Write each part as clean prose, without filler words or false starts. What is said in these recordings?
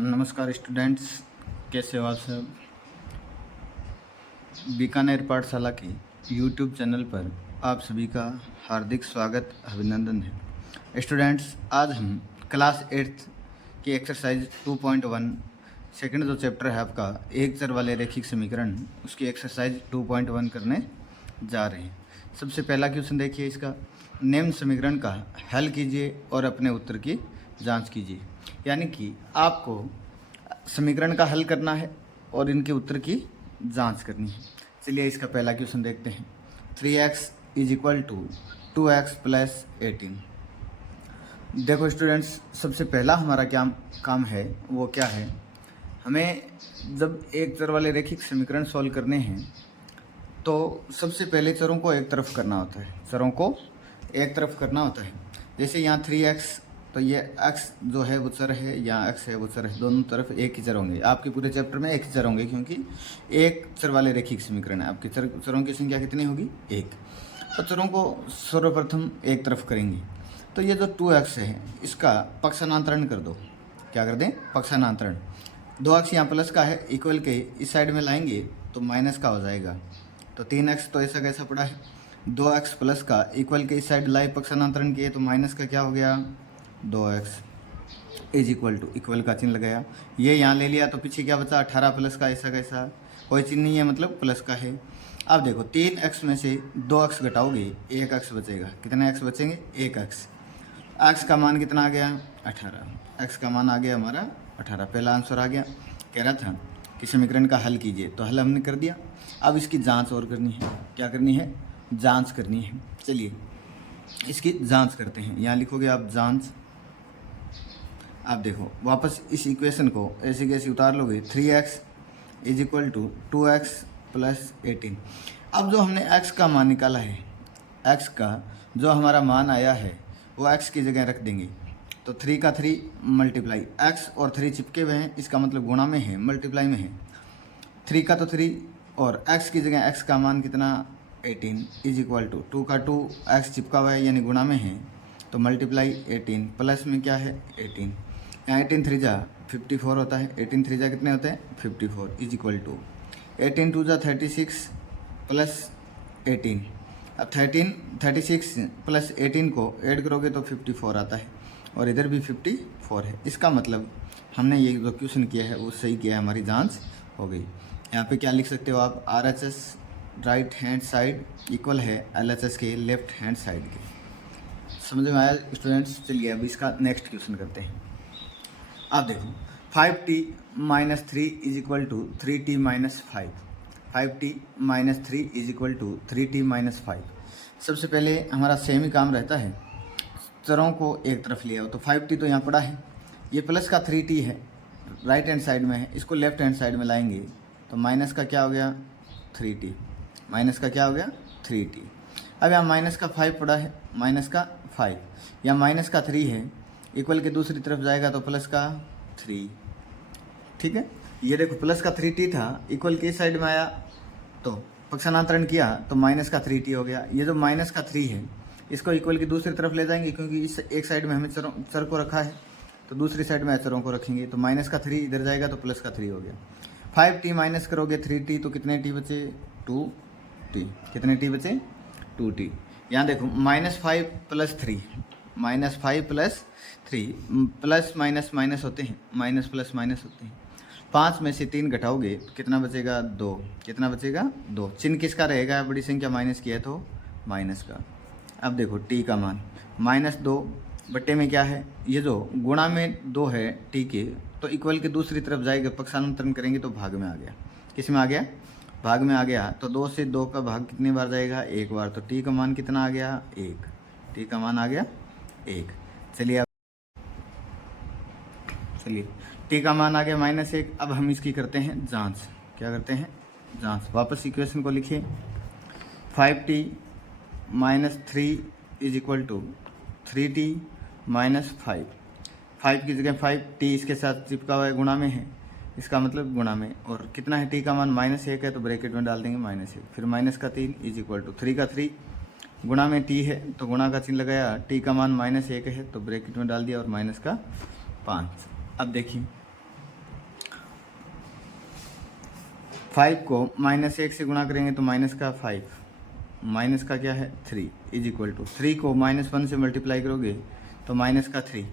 नमस्कार स्टूडेंट्स, कैसे हो आप सब। बीकानेर पाठशाला के यूट्यूब चैनल पर आप सभी का हार्दिक स्वागत अभिनंदन है। स्टूडेंट्स, आज हम क्लास 8th की एक्सरसाइज 2.1 सेकंड जो चैप्टर है आपका एक चर वाले रैखिक समीकरण, उसकी एक्सरसाइज 2.1 करने जा रहे हैं। सबसे पहला क्वेश्चन देखिए, इसका निम्न समीकरण का हल कीजिए और अपने उत्तर की जांच कीजिए। यानी कि आपको समीकरण का हल करना है और इनके उत्तर की जांच करनी है। चलिए इसका पहला क्वेश्चन देखते हैं। 3x is equal to 2x plus 18। देखो स्टूडेंट्स, सबसे पहला हमारा क्या काम है वो क्या है, हमें जब एक चर वाले रैखिक समीकरण सॉल्व करने हैं तो सबसे पहले चरों को एक तरफ करना होता है। चरों को एक तरफ करना होता है। जैसे यहाँ 3x, तो ये x जो है वो चर है, यहाँ x है वो चर है, दोनों तरफ एक ही चर होंगे। आपके पूरे चैप्टर में एक ही चर होंगे क्योंकि एक चर वाले रैखिक समीकरण है। आपके चरों की संख्या कितनी होगी? एक। तो चरों को सर्वप्रथम एक तरफ करेंगे। तो ये जो 2x है इसका पक्षांतरण कर दो। क्या कर दें? पक्षांतरण। 2x यहाँ प्लस का है, इक्वल के इस साइड में लाएंगे तो माइनस का हो जाएगा। तो 3x तो ऐसा कैसा पड़ा है, 2x प्लस का इक्वल के इस साइड लाए पक्षांतरण किए तो माइनस का क्या हो गया, 2x is equal to, equal का चिन्ह लगाया, ये यहाँ ले लिया तो पीछे क्या बचा, 18 प्लस का, ऐसा कैसा, कोई चिन्ह नहीं है मतलब प्लस का है। अब देखो 3x में से 2x घटाओगे 1x बचेगा। कितने x बचेंगे? 1x। x का मान कितना आ गया? 18। x का मान आ गया हमारा 18। पहला आंसर आ गया। कह रहा था कि समीकरण का हल कीजिए, तो हल हमने कर दिया। अब इसकी जांच और करनी है। क्या करनी है? जांच करनी है। चलिए इसकी जांच करते हैं। यहाँ लिखोगे आप जांच। आप देखो वापस इस इक्वेशन को ऐसे कैसे उतार लोगे, 3x is equal to 2x plus 18। अब जो हमने x का मान निकाला है, x का जो हमारा मान आया है वो x की जगह रख देंगे। तो 3 का 3 मल्टीप्लाई, x और 3 चिपके हुए हैं, इसका मतलब गुणा में है, मल्टीप्लाई में है। 3 का तो 3 और x की जगह x का मान कितना, 18 इज इक्वल टू 2 का 2, x चिपका हुआ है यानी गुणा में है तो मल्टीप्लाई 18, प्लस में क्या है 18। यहाँ 18 3 जा 54 होता है, 18 3 जा कितने होते हैं 54 इज इक्वल टू 18 2 जा 36 प्लस 18। अब 36 प्लस 18 को ऐड करोगे तो 54 आता है और इधर भी 54 है। इसका मतलब हमने ये जो क्वेश्चन किया है वो सही किया है, हमारी जांच हो गई। यहाँ पे क्या लिख सकते हो आप, RHS right hand side equal है LHS के लेफ्ट हैंड साइड के। समझ में आया स्टूडेंट्स? चलिए अब इसका नेक्स्ट क्वेश्चन करते हैं। आप देखो 5t minus 3 is equal to 3t minus 5। 5t minus 3 is equal to 3t minus 5। सबसे पहले हमारा सेम ही काम रहता है, चरों को एक तरफ लिया हो। तो 5t तो यहाँ पड़ा है, ये प्लस का 3t है, राइट हैंड साइड में है, इसको लेफ्ट हैंड साइड में लाएंगे तो माइनस का क्या हो गया 3t। माइनस का क्या हो गया 3t। अब यहाँ माइनस का 5 पड़ा है, माइनस का 5, यहाँ माइनस का 3 है, इक्वल के दूसरी तरफ जाएगा तो प्लस का 3। ठीक है, ये देखो प्लस का 3t था, इक्वल के साइड में आया तो पक्षांतरण किया तो माइनस का 3t हो गया। ये जो माइनस का 3 है इसको इक्वल की दूसरी तरफ ले जाएंगे क्योंकि इस एक साइड में हमें चर को रखा है तो दूसरी साइड में चरों को रखेंगे तो माइनस का 3 इधर जाएगा तो प्लस का 3 हो गया। 5t माइनस करोगे 3t तो कितने t बचे 2t। कितने t बचे 2t। यहाँ देखो -5 plus 3, -5 plus 3, plus minus minus होते हैं, माइनस प्लस माइनस होते हैं। 5 में से 3 घटाओगे तो कितना बचेगा 2। कितना बचेगा 2। चिन्ह किसका रहेगा, बड़ी संख्या माइनस की है तो माइनस का। अब देखो t का मान -2 बट्टे में क्या है, ये जो गुणा में 2 है t के, तो इक्वल के दूसरी तरफ जाएगा, पक्षांतरण करेंगे तो भाग में आ गया। किस में आ गया? भाग में आ गया। तो 2 से 2 का भाग कितनी बार जाएगा, एक बार। तो t का मान कितना आ गया 1। t का मान आ गया 1। चलिए t का मान आ गया -1। अब हम इसकी करते हैं जांच। क्या करते हैं? जांच। वापस इक्वेशन को लिखिए, 5t minus 3 is equal to 3t minus 5। 5 की जगह 5t इसके साथ चिपका हुआ है, गुणा में है, इसका मतलब गुणा में। और कितना है t का मान -1 है तो ब्रैकेट में डाल देंगे -1। फिर माइनस का 3 इज इक्वल टू 3 का 3 गुणा में t है तो गुणा का चिन्ह लगाया, t का मान -1 है तो ब्रैकेट में डाल दिया और माइनस का 5। अब देखिए 5 को -1 से गुणा करेंगे तो माइनस का 5, माइनस का क्या है 3 इज इक्वल टू 3 को -1 से मल्टीप्लाई करोगे तो माइनस का 3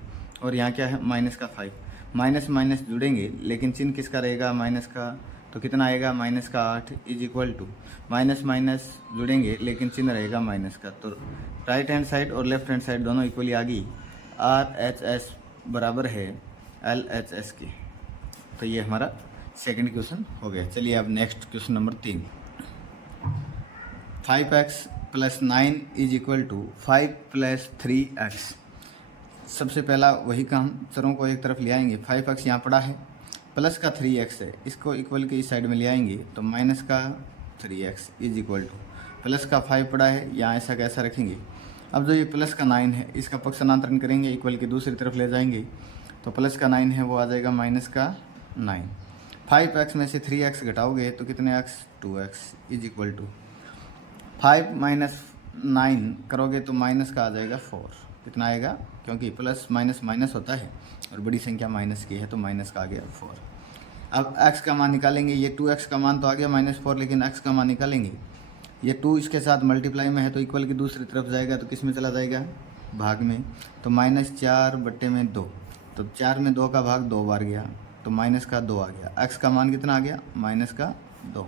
और यहाँ क्या है माइनस का 5। माइनस माइनस जुड़ेंगे लेकिन चिन्ह किसका रहेगा माइनस का, तो कितना आएगा माइनस का 8 is equal to minus minus जुड़ेंगे लेकिन चिन्ह रहेगा माइनस का। तो राइट हैंड साइड और लेफ्ट हैंड साइड दोनों इक्वली आ गई। RHS बराबर है LHS के। तो ये हमारा सेकंड क्वेश्चन हो गया। चलिए अब next question number 3। 5x + 9 is equal to 5 + 3x। सबसे पहला वही काम, चरों को एक तरफ ले आएंगे। 5x यहाँ पड़ा है, प्लस का 3x है, इसको इक्वल के इस साइड में ले आएंगे तो माइनस का 3x is equal two plus का 5 पड़ा है, यहाँ ऐसा कैसा रखेंगे। अब जो ये प्लस का 9 है इसका पक्षांतरण करेंगे, इक्वल की दूसरी तरफ ले जाएंगे तो प्लस का 9 है वो आ जाएगा माइनस का 9। 5x में से 3x घटाओगे तो कितने x 2x is equal to 5 - 9 करोगे तो माइनस का आ जाएगा 4। कितना आएगा, क्योंकि प्लस माइनस माइनस होता है और बड़ी संख्या माइनस की है तो माइनस का आ गया 4। अब x का मान निकालेंगे, ये 2x का मान तो आ गया -4, लेकिन x का मान निकालेंगे। ये 2 इसके साथ मल्टीप्लाई में है तो इक्वल की दूसरी तरफ जाएगा तो किस में चला जाएगा भाग में, तो -4/2। तो 4 में 2 का भाग 2 बार गया तो माइनस का 2 आ गया। x का मान कितना आ गया माइनस का 2।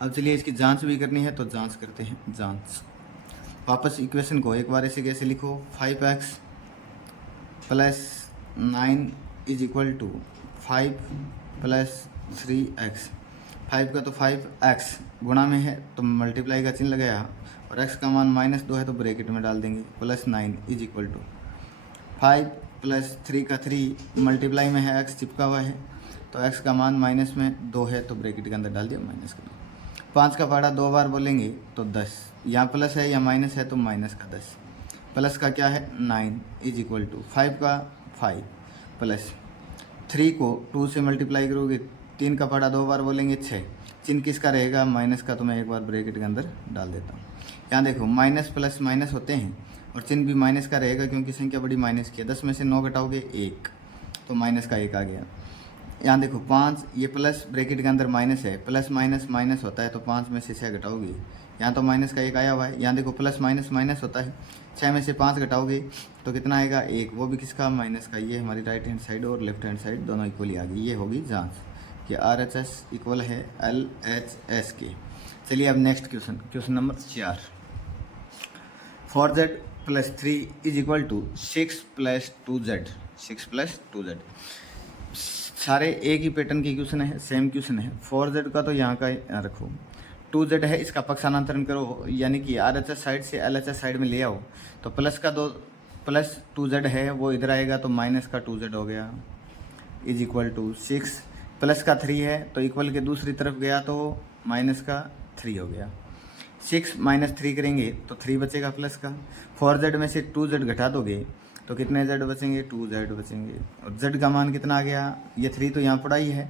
अब चलिए इसकी जांच भी करनी है तो जांच करते हैं। जांच वापस इक्वेशन को एक बार ऐसे कैसे लिखो, 5x + 9 is equal to 5 + 3x। 5 का तो 5x गुणा में है तो मल्टीप्लाई का चिन्ह लगाया और x का मान -2 है तो ब्रैकेट में डाल देंगे, +9 इज इक्वल टू 5 + 3 का 3 मल्टीप्लाई में है, x चिपका हुआ है तो x का मान माइनस में 2 है तो ब्रैकेट के अंदर डाल दिया -2। 5 का पहाड़ा 2 बार बोलेंगे तो 10, यहाँ प्लस है या माइनस है तो माइनस का 10, प्लस का क्या है 9 इज इक्वल टू 5 का 5 प्लस 3 को 2 से मल्टीप्लाई करोगे, 3 का पहाड़ा 2 बार बोलेंगे 6, चिन्ह किसका रहेगा माइनस का, तो मैं एक बार ब्रैकेट के अंदर डाल देता हूँ। यहाँ देखो माइनस प्लस माइनस होते हैं और चिन्ह भी माइनस का रहेगा क्योंकि संख्या बड़ी माइनस की है। 10 में से 9 घटाओगे 1 तो माइनस का 1 आ गया। यहाँ देखो 5, ये प्लस ब्रैकेट के अंदर माइनस है, प्लस माइनस माइनस होता है तो 5 में से 6 घटाओगे, यहाँ तो माइनस का 1 आया हुआ है। यहाँ देखो प्लस माइनस माइनस होता है, 6 में से 5 घटाओगे तो कितना आएगा 1, वो भी किसका माइनस का। ये हमारी राइट हैंड साइड और लेफ्ट हैंड साइड दोनों इक्वली आ गई। ये होगी जांच कि RHS इक्वल है LHS के। चलिए अब next question number 4। 4z + 3 is equal to 6 + 2z। 6 + 2z सारे एक ही पैटर्न के क्वेश्चन है, सेम क्वेश्चन है। 4z का तो यहाँ का रखो, 2z है इसका पक्षांतरण करो, यानी कि RHS साइड से LHS साइड में ले आओ तो प्लस का 2z है वो इधर आएगा तो माइनस का 2z हो गया इज इक्वल टू 6, प्लस का 3 है तो इक्वल के दूसरी तरफ गया तो माइनस का 3 हो गया। 6 - 3 करेंगे तो 3 बचेगा प्लस का। 4z में से 2z घटा दोगे तो कितने z बचेंगे 2z बचेंगे और z का मान कितना आ गया, ये 3 तो यहाँ पड़ा ही है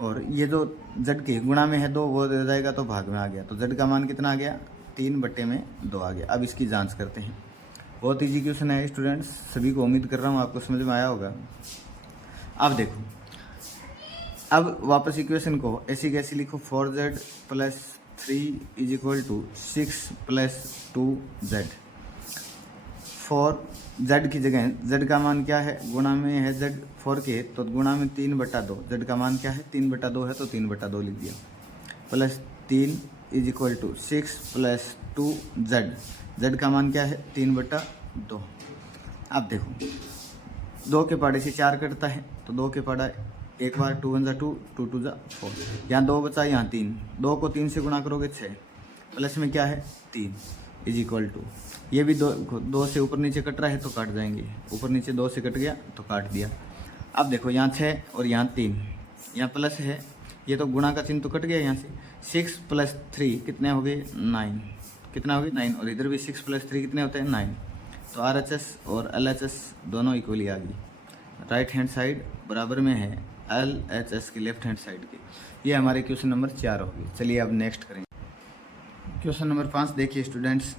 और ये जो z के गुणा में है 2 वो दे जाएगा तो भाग में आ गया, तो z का मान कितना आ गया 3/2 आ गया। अब इसकी जांच करते हैं। बहुत ईजी क्वेश्चन है स्टूडेंट्स, सभी को उम्मीद कर रहा हूँ आपको समझ में आया होगा। अब देखो, अब वापस इक्वेशन को ऐसी कैसी लिखो, 4z + 3 is equal to 6 + 2z। 4z की जगह z का मान क्या है, गुणा में है z 4 के तो गुणा में 3/2, z का मान क्या है 3/2 है तो 3/2 लिख दिया, +3 is equal to 6 + 2z। z का मान क्या है 3/2। अब देखो 2 के पहाड़े से 4 कटता है तो 2 के पहाड़ा एक बार 2 × 2 2 × 2 4, यहाँ 2 बचा यहाँ 3, 2 को 3 से गुणा करोगे 6, प्लस में क्या है 3 इज इक्वल टू, ये भी 2 से ऊपर नीचे कट रहा है तो काट जाएंगे, ऊपर नीचे 2 से कट गया तो काट दिया। अब देखो यहाँ 6 और यहाँ 3, यहाँ प्लस है, ये तो गुणा का चिन्ह तो कट गया यहाँ से। 6 + 3 कितने हो गए 9, कितना हो गए 9, और इधर भी 6 + 3 कितने होते हैं 9, तो RHS और LHS दोनों इक्वली आ गई। राइट हैंड साइड बराबर में है LHS की लेफ्ट हैंड साइड की। ये हमारे क्वेश्चन नंबर 4 होगी। चलिए अब नेक्स्ट करेंगे क्वेश्चन नंबर 5। देखिए students,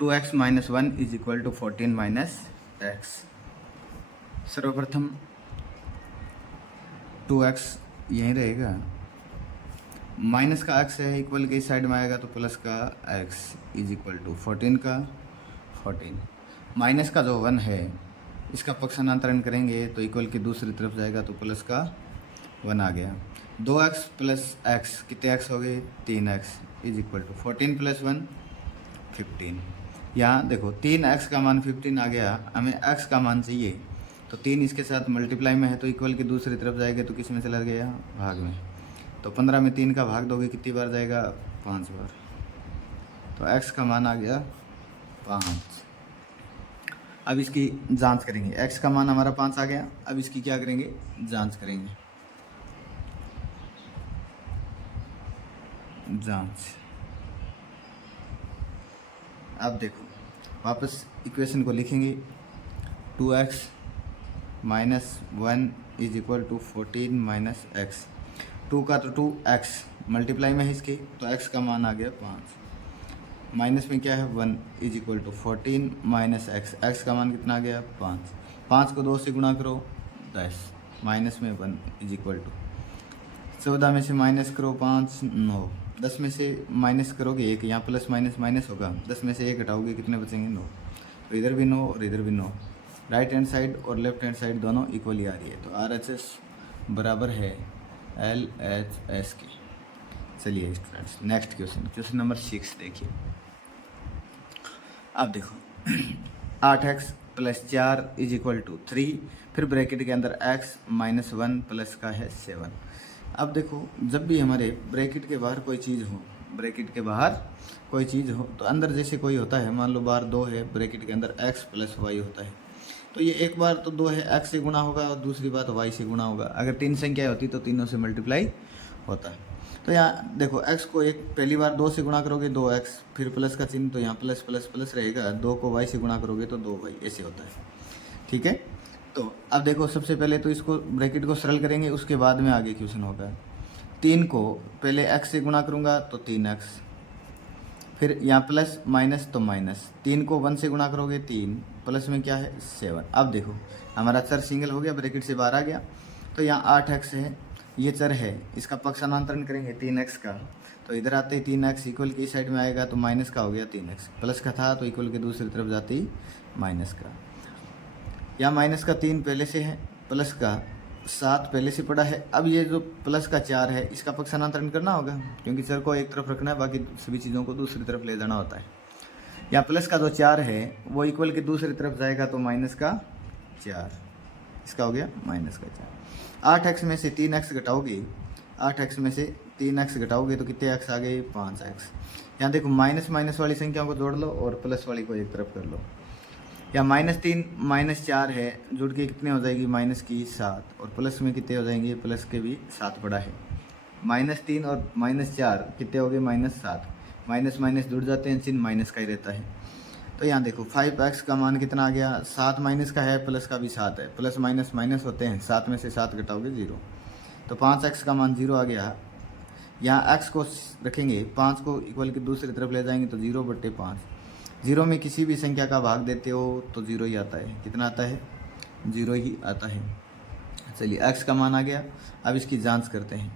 2x - 1 is equal to 14 - x। सर्वप्रथम 2x यहीं रहेगा, माइनस का x है इक्वल के इस साइड में आएगा तो प्लस का x इज इक्वल टू 14 का 14। माइनस का जो 1 है इसका पक्षांतरण करेंगे तो इक्वल के दूसरी तरफ जाएगा तो प्लस का 1 आ गया। 2x प्लस x कितने x हो गए 3x is equal to 14 plus 1 15। यहाँ देखो 3x का मान 15 आ गया, हमें x का मान चाहिए तो 3 इसके साथ मल्टीप्लाई में है तो इक्वल की दूसरी तरफ जाएगा तो किस में चला गया भाग में। तो 15 में 3 का भाग दोगे कितनी बार जाएगा 5 बार। तो x का मान आ गया 5। अब इसकी जांच करेंगे, x का मान हमारा 5 आ गया। अब इसकी क्या करेंगे जांच करेंगे, जांच। अब देखो वापस इक्वेशन को लिखेंगे 2x minus 1 is equal to 14 minus x. 2 का तो 2x मल्टीप्लाई में है इसके तो x का मान आ गया 5, माइनस में क्या है 1 is equal to 14 minus x. X का मान कितना आ गया 5। 5 को 2 से गुणा करो 10, माइनस में 1 इज इक्वल टू 14 में से माइनस करो 5 9, 10 में से माइनस करोगे 1, यहाँ प्लस माइनस माइनस होगा, 10 में से 1 घटाओगे कितने बचेंगे 9। तो इधर भी 9 और इधर भी 9, राइट हैंड साइड और लेफ्ट हैंड साइड दोनों इक्वली आ रही है। तो RHS बराबर है LHS की। चलिए स्टूडेंट्स नेक्स्ट क्वेश्चन नंबर 6 देखिए। अब देखो 8x plus 4 is equal to 3, फिर ब्रैकेट के अंदर x माइनस 1 प्लस का है 7। अब देखो जब भी हमारे ब्रैकेट के बाहर कोई चीज़ हो, ब्रैकेट के बाहर कोई चीज़ हो तो अंदर जैसे कोई होता है, मान लो बार 2 है, ब्रैकेट के अंदर x प्लस y होता है, तो ये एक बार तो 2 है x से गुणा होगा और दूसरी बार y से गुणा होगा। अगर 3 संख्या होती तो तीनों से मल्टीप्लाई होता है। तो यहाँ देखो x को एक पहली बार 2 से गुणा करोगे 2x, फिर प्लस का चिन्ह तो यहाँ प्लस प्लस प्लस रहेगा, 2 को y से गुणा करोगे तो 2y, ऐसे होता है। ठीक है, तो अब देखो सबसे पहले तो इसको ब्रैकेट को सरल करेंगे, उसके बाद में आगे क्वेश्चन होगा। 3 को पहले x से गुणा करूँगा तो 3x, फिर यहाँ प्लस माइनस तो माइनस, 3 को 1 से गुणा करोगे 3, प्लस में क्या है 7। अब देखो हमारा चर सिंगल हो गया, ब्रैकेट से बाहर आ गया, तो यहाँ 8x है, ये चर है, इसका पक्षांतरण करेंगे 3x का, तो इधर आते ही 3x इक्वल की साइड में आएगा तो माइनस का हो गया 3x, प्लस का था तो इक्वल के दूसरी तरफ जाते ही माइनस का। यहाँ माइनस का 3 पहले से है, प्लस का 7 पहले से पड़ा है। अब ये जो प्लस का 4 है इसका पक्षांतरण करना होगा, क्योंकि चर को एक तरफ रखना है, बाकी सभी चीज़ों को दूसरी तरफ ले जाना होता है। यहाँ प्लस का जो 4 है वो इक्वल के दूसरी तरफ जाएगा तो माइनस का 4, इसका हो गया माइनस का 4। 8x में से 3x घटाओगे, 8x में से 3x घटाओगे तो कितने x आ गए 5x। यहाँ देखो माइनस माइनस वाली संख्याओं को जोड़ लो और प्लस वाली को एक तरफ कर लो। यहाँ -3 -4 है, जुड़ के कितने हो जाएगी माइनस की 7, और प्लस में कितने हो जाएंगे, प्लस के भी 7 पड़ा है। -3 और -4 कितने हो गए -7, माइनस माइनस जुड़ जाते हैं, चिन्ह माइनस का ही रहता है। तो यहाँ देखो 5x का मान कितना आ गया, 7 माइनस का है, प्लस का भी 7 है, प्लस माइनस माइनस होते हैं, 7 में से 7 घटाओगे 0, तो 5x का मान 0 आ गया। यहाँ x को रखेंगे, 5 को इक्वल की दूसरी तरफ ले जाएंगे तो 0/5, 0 में किसी भी संख्या का भाग देते हो तो 0 ही आता है। कितना आता है 0 ही आता है। चलिए x का मान आ गया, अब इसकी जांच करते हैं।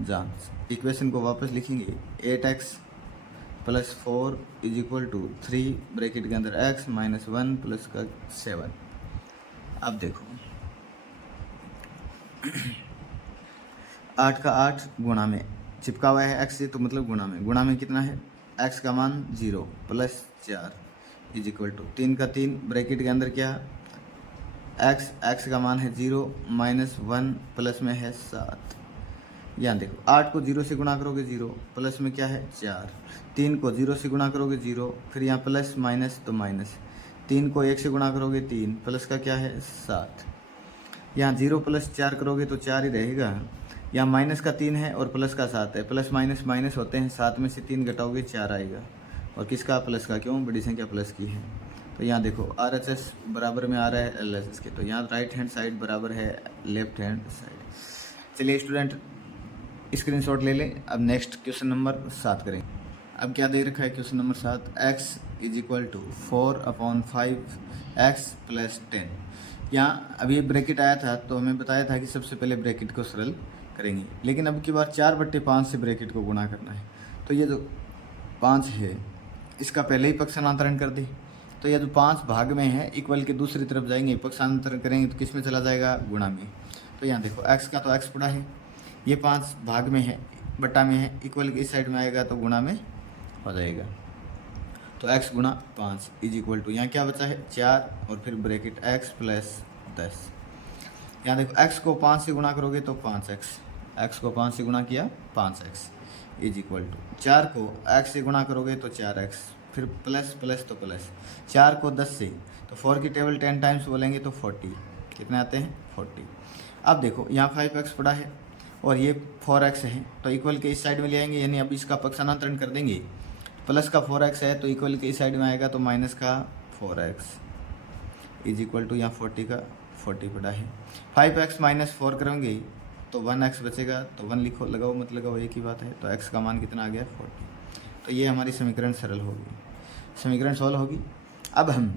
जांच इक्वेशन को वापस लिखेंगे, 8x plus 4 is equal to 3, bracket के अंदर x माइनस 1 प्लस का 7। अब देखो 8 का 8 गुणा में चिपका हुआ है x से, तो मतलब गुणा में कितना है, x का मान 0 प्लस 4 इज इक्वल टू 3 का 3, ब्रैकेट के अंदर क्या x का मान है 0 माइनस 1 प्लस में है 7। यहाँ देखो 8 को 0 से गुणा करोगे 0, प्लस में क्या है 4, 3 को 0 से गुणा करोगे 0, फिर यहाँ प्लस माइनस तो माइनस, 3 को 1 से गुणा करोगे 3, प्लस का क्या है 7, यहाँ 0 प्लस 4 करोगे तो 4 ही रहेगा। यहाँ माइनस का 3 है और प्लस का 7 है, प्लस माइनस माइनस होते हैं, 7 में से 3 घटाओगे 4 आएगा, और किसका प्लस का, क्यों बड़ी संख्या प्लस की है। तो यहाँ देखो RHS बराबर में आ रहा है LHS के, तो यहाँ राइट हैंड साइड बराबर है लेफ्ट हैंड साइड। चलिए स्टूडेंट स्क्रीनशॉट ले लें। अब नेक्स्ट क्वेश्चन नंबर 7 करें। अब क्या दे रखा है question number 7, x is equal to 4/5 x plus 10। यहाँ अभी ये ब्रैकेट आया था तो हमें बताया था कि सबसे पहले ब्रैकेट को सरल करेंगे, लेकिन अब की बार 4/5 से ब्रैकेट को गुणा करना है। तो ये जो 5 है इसका पहले ही पक्षांतरण कर दी, तो ये जो 5 भाग में है इक्वल के दूसरी तरफ जाएंगे, पक्षांतरण करेंगे तो किस में चला जाएगा, गुणा में। तो यहाँ देखो x का तो x पड़ा है, ये 5 भाग में है बट्टा में है, इक्वल के इस साइड में आएगा तो गुणा में हो जाएगा। तो x गुणा 5 इज इक्वल टू यहाँ क्या बचा है 4 और फिर ब्रैकेट x प्लस 10। यहाँ देखो x को 5 से गुणा करोगे तो 5x, x को 5 से गुणा किया 5x इज इक्वल टू 4 को x से गुणा करोगे तो 4x, फिर प्लस प्लस तो प्लस, 4 को 10 से तो 4 की टेबल 10 टाइम्स बोलेंगे तो 40, कितने आते हैं 40। अब देखो यहाँ 5x पड़ा है और ये 4x है, तो इक्वल के इस साइड में ले आएंगे, यानी अब इसका पक्षांतरण कर देंगे। प्लस का 4x है तो इक्वल के इस साइड में आएगा तो माइनस का 4x इज इक्वल टू यहाँ 40 का 40 पड़ा है। 5x माइनस 4 करेंगे तो 1x बचेगा, तो 1 लिखो, लगाओ मत लगाओ एक ही बात है। तो x का मान कितना आ गया 40। तो ये हमारी समीकरण सरल होगी, समीकरण सॉल्व होगी। अब हम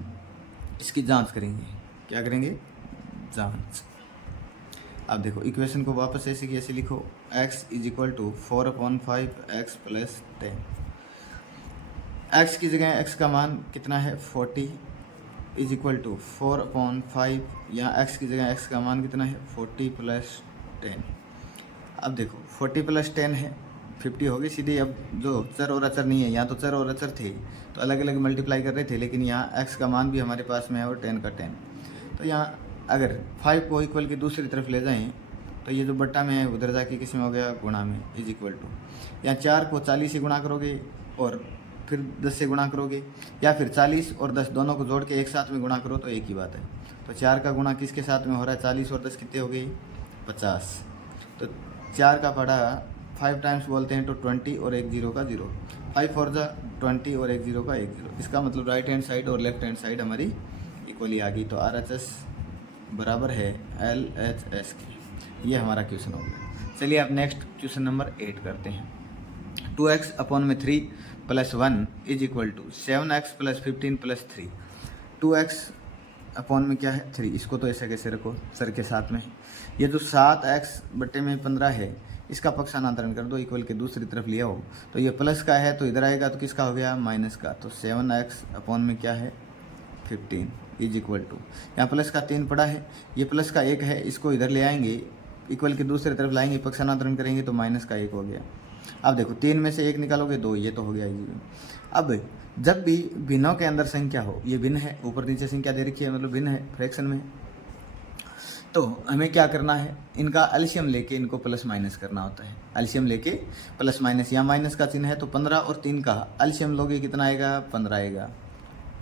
इसकी जांच करेंगे, क्या करेंगे, जांच। अब देखो इक्वेशन को वापस ऐसे की ऐसे लिखो, x is equal to 4/5 x plus 10। x की जगह x का मान कितना है 40 इज इक्वल टू 4/5, यहाँ x की जगह x का मान कितना है 40 प्लस 10। अब देखो 40 प्लस 10 है 50 होगी सीधे। अब जो चर और अचर नहीं है, यहाँ तो चर और अचर थे तो अलग अलग मल्टीप्लाई कर रहे थे, लेकिन यहाँ x का मान भी हमारे पास में है और 10 का 10। तो यहाँ अगर 5 को इक्वल की दूसरी तरफ ले जाएं तो ये जो बट्टा में है उधर जाके किस में हो गया, गुणा में इज इक्वल टू, यहाँ 4 को 40 से गुणा करोगे और फिर 10 से गुणा करोगे, या फिर 40 और 10 दोनों को जोड़ के एक साथ में गुणा करो तो एक ही बात है। तो 4 का गुणा किसके साथ में हो रहा है, 40 और 10 कितने हो गई 50। तो 4 का पढ़ा 5 टाइम्स बोलते हैं तो 20 और एक 0 का 0, 5 और 20 और एक 0 का 1 0। इसका मतलब राइट हैंड साइड और लेफ्ट हैंड साइड हमारी इक्वली आ गई। तो RHS बराबर है LHS की। ये हमारा क्वेश्चन हो गया। चलिए अब नेक्स्ट क्वेश्चन नंबर 8 करते हैं। 2x अपॉन में 3 plus 1 is equal to 7x plus 15 plus 3। 2x upon में क्या है 3, इसको तो ऐसे कैसे रखो सर के साथ में। ये जो 7x बटे में 15 है इसका पक्षांतरण कर दो, इक्वल के दूसरी तरफ लिया हो तो ये प्लस का है तो इधर आएगा तो किसका हो गया माइनस का। तो 7x अपॉन में क्या है 15 इज इक्वल टू, यहाँ प्लस का 3 पड़ा है, ये प्लस का 1 है, इसको इधर ले आएंगे इक्वल की दूसरी तरफ लाएंगे, पक्षांतरण करेंगे तो माइनस का 1 हो गया। अब देखो 3 में से 1 निकालोगे 2, ये तो हो गया इजी। अब जब भी भिन्नों के अंदर संख्या हो, ये भिन्न है, ऊपर नीचे संख्या दे रखी है मतलब भिन्न है फ्रैक्शन में, तो हमें क्या करना है, इनका एलसीएम लेके इनको प्लस माइनस करना होता है। एलसीएम लेके प्लस माइनस, यहाँ माइनस का चिन्ह है तो 15 और 3 का एलसीएम लोगे कितना आएगा 15 आएगा।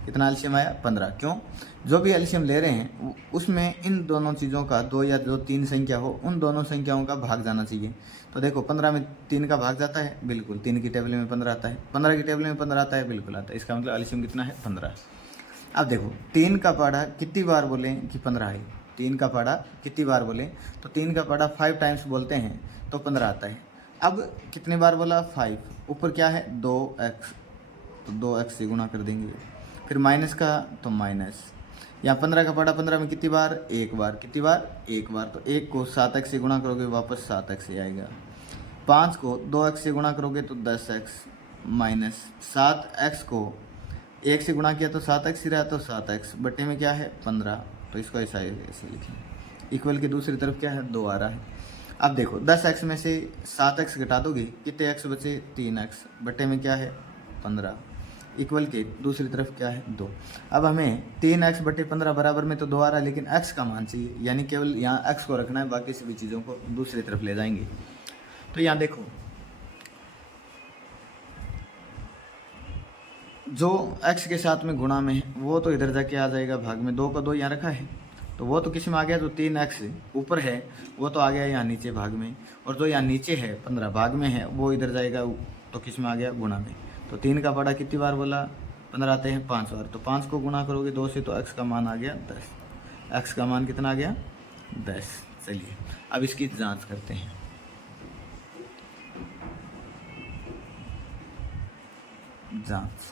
कितना एलसीएम आया 15। क्यों, जो भी एलसीएम ले रहे हैं उसमें इन दोनों चीज़ों का, दो या जो 3 संख्या हो उन दोनों संख्याओं का भाग जाना चाहिए। तो देखो 15 में 3 का भाग जाता है, बिल्कुल 3 की टेबल में 15 आता है, 15 की टेबल में 15 आता है, बिल्कुल आता है। इसका मतलब एलसीएम कितना है 15। अब देखो 3 का पाढ़ा कितनी बार बोले कि 15 है, 3 का पाढ़ा कितनी बार बोले तो 3 का पाढ़ा 5 टाइम्स बोलते हैं तो 15 आता है। अब कितने बार बोला 5, ऊपर क्या है 2x, तो 2x से गुणा कर देंगे, फिर माइनस का तो माइनस, यहाँ 15 का पड़ा 15 में कितनी बार 1 बार, कितनी बार 1 बार, तो 1 को 7x से गुणा करोगे वापस 7x से आएगा। 5 को 2x से गुणा करोगे तो 10x माइनस 7x को 1 से गुणा किया तो 7x ही रहा तो 7x बटे में क्या है 15। तो इसको ऐसा ऐसे लिखें, इक्वल की दूसरी तरफ क्या है 2 आ रहा है। अब देखो 10x में से 7x घटा दोगे कितने x बचे 3x बटे में क्या है 15, इक्वल के दूसरी तरफ क्या है 2। अब हमें 3x बटे 15 बराबर में तो 2 आ रहा है, लेकिन x का मान चाहिए, यानी केवल यहाँ x को रखना है, बाकी सभी चीज़ों को दूसरी तरफ ले जाएंगे। तो यहाँ देखो जो x के साथ में गुणा में है वो तो इधर जाके आ जाएगा भाग में, 2 का 2 यहाँ रखा है तो वो तो किस में आ गया, जो 3x ऊपर है वो तो आ गया यहाँ नीचे भाग में, और जो यहाँ नीचे है 15 भाग में है वो इधर जाएगा तो किस में आ गया गुणा में। तो 3 का पड़ा कितनी बार बोला 15 आते हैं 5 बार, तो 5 को गुणा करोगे 2 से तो x का मान आ गया 10। x का मान कितना आ गया 10। चलिए अब इसकी जांच करते हैं। जांच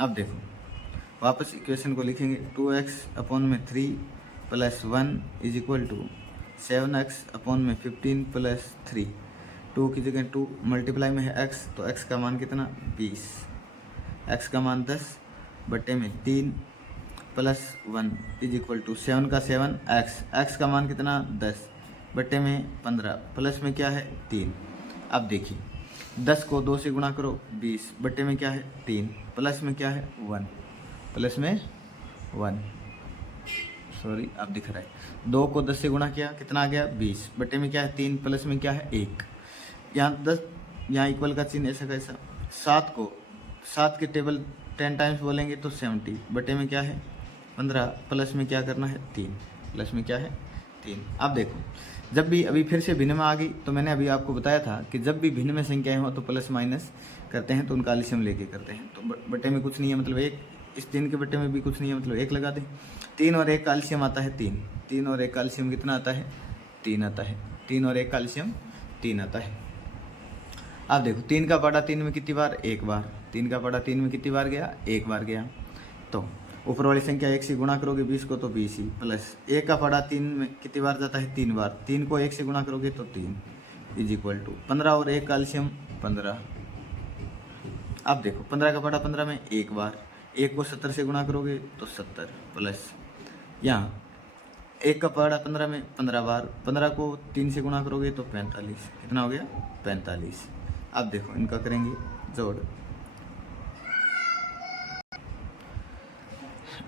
अब देखो वापस इक्वेशन को लिखेंगे 2x/3 + 1 = 7x/15 + 3। 2 की जगह 2 मल्टीप्लाई में है x, तो x का मान कितना 20, x का मान 10 बटे में 3 + 1 = 7 का 7 x का मान कितना 10 बटे में 15 प्लस में क्या है 3। अब देखिए 10 को 2 से गुणा करो 20 बटे में क्या है 3 प्लस में क्या है 1, प्लस में 1 सॉरी अब दिख रहा है। 2 को 10 से गुणा किया कितना आ गया 20 बटे में क्या है 3 प्लस में क्या है 1। यहाँ 10 यहाँ इक्वल का चिन्ह ऐसा कैसा। 7 के टेबल 10 टाइम्स बोलेंगे तो 70 बटे में क्या है 15 प्लस में क्या करना है 3, प्लस में क्या है 3। अब देखो जब भी अभी फिर से भिन्न में आ गई, तो मैंने अभी आपको बताया था कि जब भी भिन्न में संख्याएं हो तो प्लस माइनस करते हैं, तो उनका एलसीएम लेके करते हैं। तो बटे में कुछ नहीं है मतलब 1, इस 3 के बटे में भी कुछ नहीं है मतलब 1 लगा दें। 3 और 1 का एलसीएम आता है 3, 3 और 1 का एलसीएम कितना आता है 3 आता है, 3 और 1 का एलसीएम 3 आता है। अब देखो 3 का पाड़ा 3 में कितनी बार 1 बार, 3 का पाड़ा 3 में कितनी बार गया 1 बार गया। तो ऊपर वाली संख्या 1 से गुणा करोगे 20 को तो 20 ही, प्लस 1 का पाड़ा 3 में कितनी बार जाता है 3 बार, 3 को 1 से गुणा करोगे तो 3 = 15 और 1 का एलसीएम 15। अब देखो 15 का पाड़ा 15 में 1 बार, 1 को 70 से गुणा करोगे तो 70 प्लस यहाँ 1 का पाड़ा 15 में 15 बार, 15 को 3 से गुणा करोगे तो 45, कितना हो गया 45। अब देखो इनका करेंगे जोड़।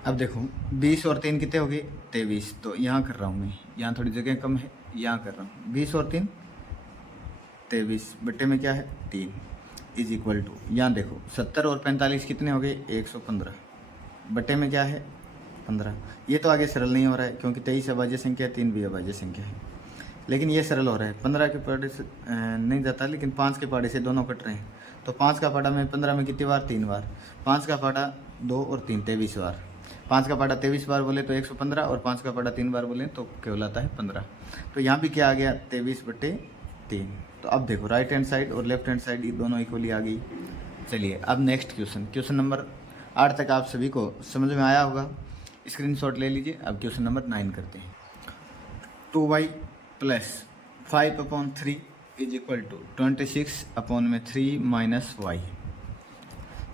अब देखो 20 और 3 कितने हो गए 23, तो यहाँ कर रहा हूँ मैं, यहाँ थोड़ी जगह कम है यहाँ कर रहा हूँ। 20 और 3 23 बटे में क्या है 3 = यहाँ देखो 70 और 45 कितने हो गए 115 बटे में क्या है 15। ये तो आगे सरल नहीं हो रहा है क्योंकि 23 अभाज्य संख्या है, 3 भी अभाज्य संख्या है, लेकिन ये सरल हो रहा है। 15 के पाड़े से नहीं जाता, लेकिन 5 के पाड़े से दोनों कट रहे हैं। तो 5 का पाड़ा में 15 में कितनी बार 3 बार, 5 का पाड़ा 2 और 3 23 बार, 5 का पाड़ा 23 बार बोले तो 115 और 5 का पाड़ा 3 बार बोले तो केवल आता है 15। तो यहाँ भी क्या आ गया 23/3। तो अब देखो राइट हैंड साइड और लेफ्ट हैंड साइड दोनों इक्वली आ गई। चलिए अब नेक्स्ट क्वेश्चन नंबर 8 तक आप सभी को समझ में आया होगा, स्क्रीनशॉट ले लीजिए। अब क्वेश्चन नंबर 9 करते हैं। 2y + 5/3 = 26/3 - y।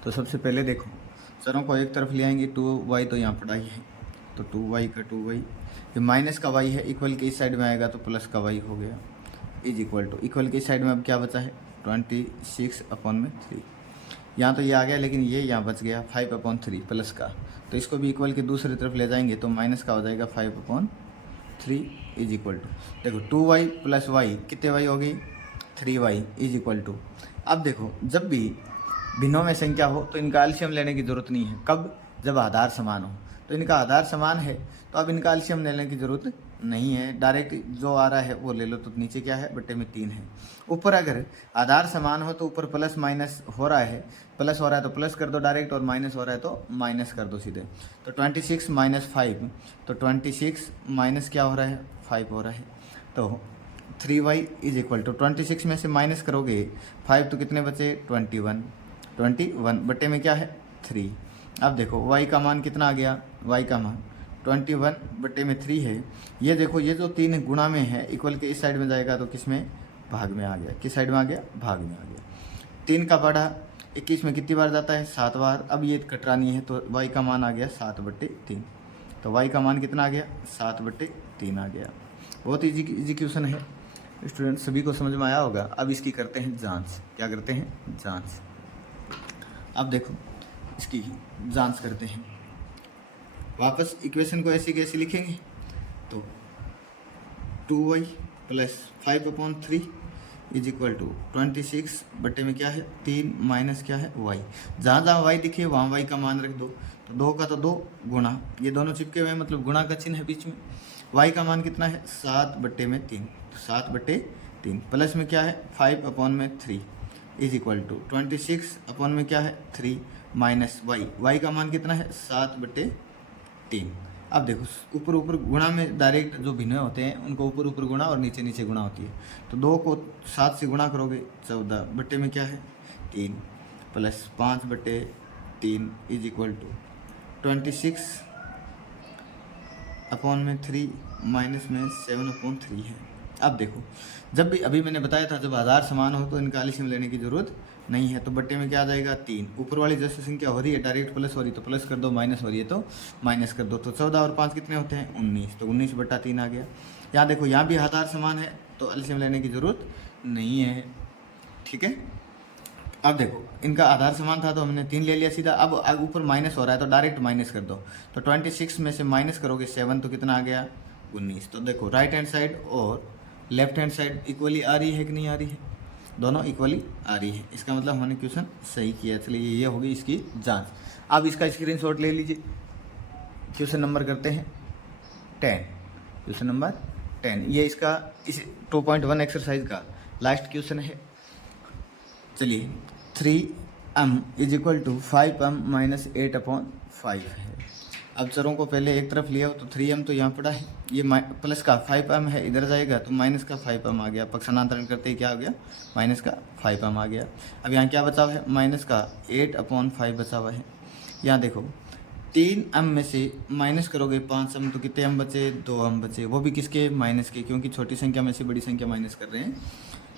तो सबसे पहले देखो सरों को एक तरफ ले आएंगे, 2y तो यहाँ पड़ा ही है, तो 2y का 2y, ये माइनस का y है, इक्वल के इस साइड में आएगा तो प्लस का y हो गया, इक्वल के इस साइड में अब क्या बचा है 26/3। यहाँ तो ये आ गया, लेकिन ये यहाँ बच गया 5/3 प्लस का, तो इसको भी इक्वल के दूसरी तरफ ले जाएंगे तो माइनस का हो जाएगा 5/3 देखो 2y + y कितने y हो गई 3y अब देखो जब भी भिन्नों में संख्या हो तो इनका एलसीएम लेने की जरूरत नहीं है। कब, जब आधार समान हो। तो इनका आधार समान है तो अब इनका एलसीएम लेने की जरूरत नहीं है, डायरेक्ट जो आ रहा है वो ले लो। तो नीचे क्या है बटे में 3 है। ऊपर अगर आधार समान हो तो ऊपर प्लस माइनस हो रहा है, प्लस हो रहा है तो प्लस कर दो डायरेक्ट, और माइनस हो रहा है तो माइनस कर दो सीधे। तो 26 - 5, तो 26 माइनस क्या हो रहा है 5 हो रहा है। तो 3y = 26 में से माइनस करोगे 5 तो कितने बचे 21 बटे में क्या है 3। अब देखो y का मान कितना आ गया, y का मान 21 बटे में 3 है। ये देखो ये जो 3 गुणा में है, इक्वल के इस साइड में जाएगा तो किस में भाग में आ गया, किस साइड में आ गया भाग में आ गया। 3 का पाड़ा 21 में कितनी बार जाता है 7 बार। अब ये कटरानी है तो y का मान आ गया 7/3, तो y का मान कितना आ गया 7/3 आ गया। बहुत इजी क्वेश्चन है स्टूडेंट, सभी को समझ में आया होगा। अब इसकी करते हैं जांच। क्या करते हैं जांच। अब देखो इसकी जांच करते हैं। वापस इक्वेशन को ऐसे कैसे लिखेंगे, तो 2y + 5/3 = 26 बटे में क्या है 3 माइनस क्या है y। जहाँ जहाँ y दिखे वहाँ y का मान रख दो। तो 2 का तो 2 गुणा, ये दोनों चिपके हुए हैं मतलब गुणा का चिन्ह है बीच में। y का मान कितना है 7/3, तो 7/3 प्लस में क्या है 5/3 = 26 में क्या है 3 माइनस y का मान कितना है 7/3। अब देखो ऊपर ऊपर गुणा में डायरेक्ट जो भिन्न होते हैं उनको ऊपर ऊपर गुणा और नीचे नीचे गुणा होती है। तो 2 को 7 से गुणा करोगे 14 बटे में क्या है 3 प्लस 5/3 = 26 अपॉन में 3 माइनस में 7/3 है। अब देखो, जब भी अभी मैंने बताया था जब आधार समान हो तो इनका एलसीएम लेने की जरूरत नहीं है। तो बट्टे में क्या आ जाएगा 3, ऊपर वाली जैसे संख्या हो रही है डायरेक्ट प्लस हो रही तो प्लस कर दो, माइनस हो रही है तो माइनस कर दो। तो 14 और 5 कितने होते हैं 19, तो 19/3 आ गया। यहाँ देखो यहाँ भी आधार समान है तो एलसीएम लेने की जरूरत नहीं है। ठीक है, अब देखो इनका आधार समान था तो हमने 3 ले लिया सीधा। अब ऊपर माइनस हो रहा है तो डायरेक्ट माइनस कर दो। तो 26 में से माइनस करोगे 7 तो कितना आ गया 19। तो देखो राइट हैंड साइड और लेफ्ट हैंड साइड इक्वली आ रही है कि नहीं आ रही है, दोनों इक्वली आ रही है। इसका मतलब हमने क्वेश्चन सही किया। चलिए ये होगी इसकी जांच। अब इसका स्क्रीनशॉट ले लीजिए। क्वेश्चन नंबर करते हैं 10, क्वेश्चन नंबर 10। ये इसका इस 2.1 एक्सरसाइज का लास्ट क्वेश्चन है। चलिए 3m = 5m - 8/5 है। अब चरों को पहले एक तरफ लिया हो तो 3m तो यहाँ पड़ा है, ये प्लस का 5m है, इधर जाएगा तो माइनस का 5m आ गया। पक्षांतरण करते ही क्या हो गया माइनस का 5m आ गया। अब यहाँ क्या बचा हुआ है माइनस का 8/5 बचा हुआ है। यहाँ देखो 3m में से माइनस करोगे 5m तो कितने m बचे 2m बचे, वो भी किसके माइनस के, क्योंकि छोटी संख्या में से बड़ी संख्या माइनस कर रहे हैं।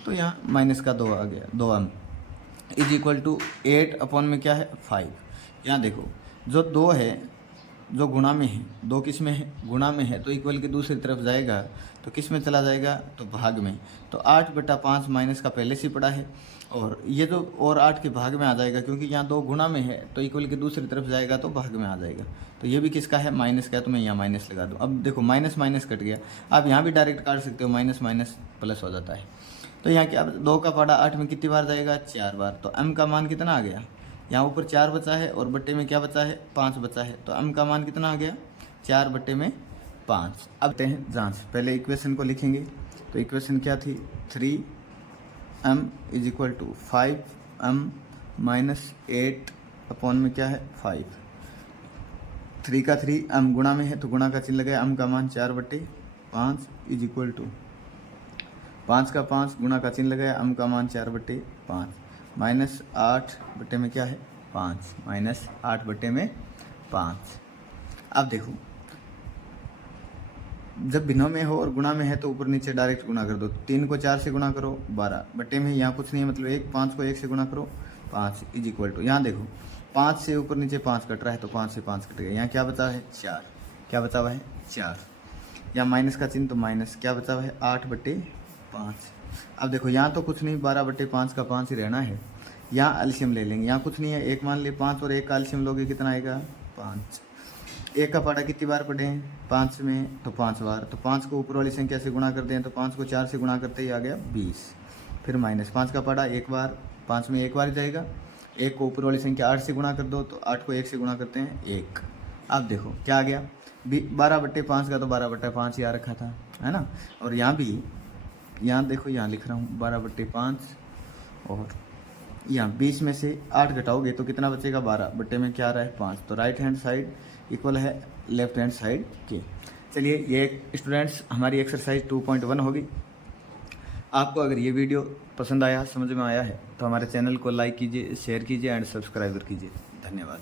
तो यहाँ माइनस का 2 आ गया, 2m = 8 में क्या है 5। यहाँ देखो जो 2 है जो गुणा में है, 2 किस में है गुणा में है, तो इक्वल की दूसरी तरफ जाएगा तो किस में चला जाएगा तो भाग में। तो 8/5 माइनस का पहले से पड़ा है और ये जो और 8 के भाग में आ जाएगा, क्योंकि यहाँ 2 गुणा में है तो इक्वल की दूसरी तरफ जाएगा तो भाग में आ जाएगा। तो ये भी किसका है माइनस का है, तो मैं यहाँ माइनस लगा दूँ। अब देखो माइनस माइनस कट गया, आप यहाँ भी डायरेक्ट काट सकते हो, माइनस माइनस प्लस हो जाता है। तो यहाँ क्या 2 का पाड़ा 8 में कितनी बार जाएगा 4 बार। तो m का मान कितना आ गया, यहाँ ऊपर 4 बचा है और बट्टे में क्या बचा है 5 बचा है। तो m का मान कितना आ गया 4/5। अब देखते हैं जांच। पहले इक्वेशन को लिखेंगे। तो इक्वेशन क्या थी 3m = 5m - 8 में क्या है 5। 3 का 3 m गुणा में है तो गुणा का चिन्ह लगाया, m का मान 4/5 = 5 का 5 गुणा का चिन्ह लगाया, m का मान 4/5 माइनस 8 में क्या है 5 माइनस 8/5। अब देखो जब भिन्नों में हो और गुणा में है तो ऊपर नीचे डायरेक्ट गुणा कर दो। 3 को 4 से गुणा करो 12 बट्टे में यहाँ कुछ नहीं है, मतलब 5 को 1 से गुणा करो 5 = यहाँ देखो 5 से ऊपर नीचे 5 कट रहा है तो 5 से 5 कट गया। यहाँ क्या बचा है 4, क्या बचा हुआ है 4। यहाँ माइनस का चिन्ह तो माइनस, क्या बचा हुआ है 8/5। अब देखो यहाँ तो कुछ नहीं, 12/5 का 5 ही रहना है। यहाँ एलसीएम ले लेंगे, यहाँ कुछ नहीं है, 1 मान ले 5 और 1 का एलसीएम लोगे कितना आएगा 5। 1 का पाड़ा कितनी बार पढ़े हैं 5 में तो 5 बार। तो 5 को ऊपर वाली संख्या से गुणा करते हैं तो 5 को 4 से गुणा करते ही आ गया 20। फिर माइनस 5 का पाड़ा 1 बार, 5 में 1 बार जाएगा। 1 को ऊपर वाली संख्या 8 से गुणा कर दो तो 8 को 1 से गुणा करते हैं 1। अब देखो क्या आ गया 12/5 का तो 12/5 ही आ रखा था, है ना। और यहाँ भी यहाँ देखो यहाँ लिख रहा हूँ 12/5 और यहाँ 20 में से 8 घटाओगे तो कितना बचेगा 12 बट्टे में क्या आ रहा है 5। तो राइट हैंड साइड इक्वल है लेफ्ट हैंड साइड के। चलिए ये स्टूडेंट्स हमारी एक्सरसाइज 2.1 होगी। आपको अगर ये वीडियो पसंद आया समझ में आया है तो हमारे चैनल को लाइक कीजिए, शेयर कीजिए एंड सब्सक्राइब कीजिए। धन्यवाद।